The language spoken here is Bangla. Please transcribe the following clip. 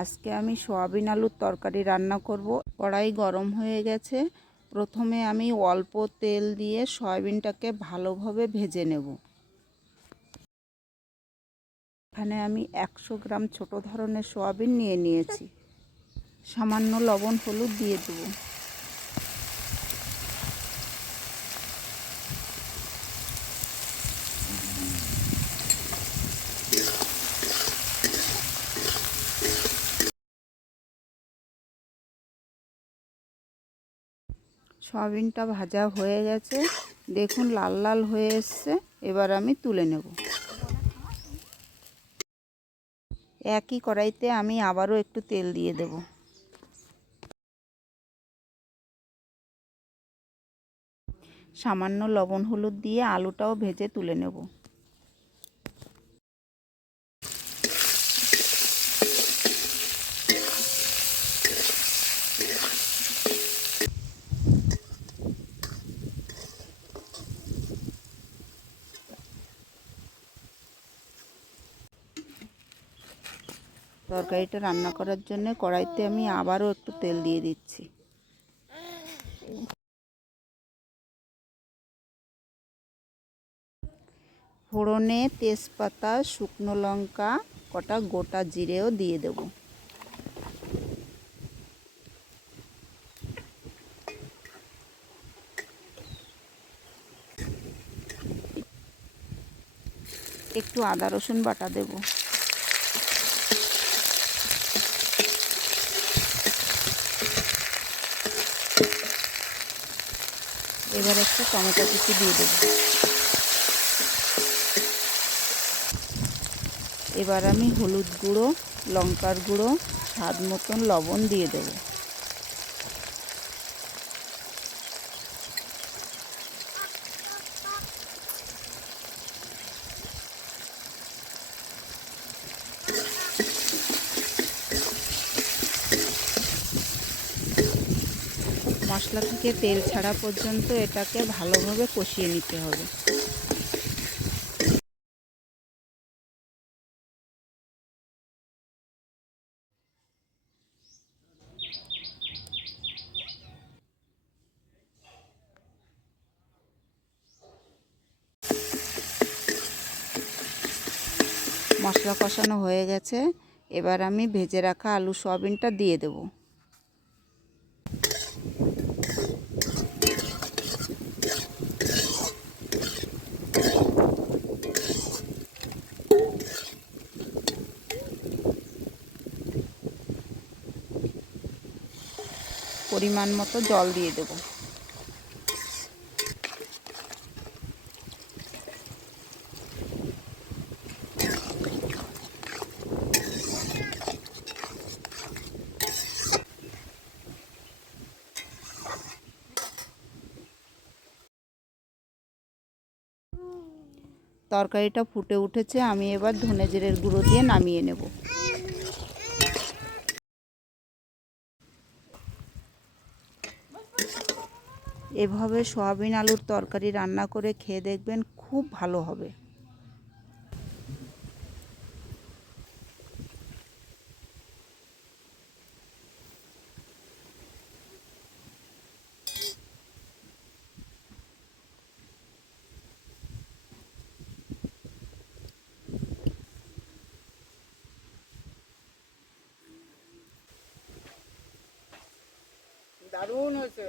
আজকে আমি সয়াবিন আলুর তরকারি রান্না করব। কড়াই গরম হয়ে গেছে। প্রথমে আমি অল্প তেল দিয়ে সয়াবিনটাকে ভালোভাবে ভেজে নেব। এখানে আমি 100 গ্রাম ছোট ধরনের সয়াবিন নিয়েছি। সামান্য লবণ হলুদ দিয়ে দেব। সয়াবিনটা ভাজা হয়ে গেছে, দেখুন লাল লাল হয়ে এসছে। এবার আমি তুলে নেব। একই কড়াইতে আমি আবারও একটু তেল দিয়ে দেব। সামান্য লবণ হলুদ দিয়ে আলুটাও ভেজে তুলে নেব। তরকারিটা রান্না করার জন্য কড়াইতে আমি আবারও একটু তেল দিয়ে দিচ্ছি। ফোড়নে তেজপাতা, শুকনো লঙ্কা, কটা গোটা জিরেও দিয়ে দেব। একটু আদা রসুন বাটা দেব। এবার একটা টমেটো কুচি দিয়ে দেব। এবার আমি হলুদ গুঁড়ো, লঙ্কার গুঁড়ো, স্বাদ মতন লবণ দিয়ে দেব। মশলা থেকে তেল ছাড়া পর্যন্ত এটাকে ভালোভাবে কষিয়ে নিতে হবে। মশলা কষানো হয়ে গেছে। এবার আমি ভেজে রাখা আলু সয়াবিনটা দিয়ে দেব। পরিমাণ মতো জল দিয়ে দেব। তরকারিটা ফুটে উঠেছে, আমি এবার ধনে জিরের গুঁড়ো দিয়ে নামিয়ে নেব। এভাবে সয়াবিন আলুর তরকারি রান্না করে খেয়ে দেখবেন, খুব ভালো হবে। দারুণ হয়েছে।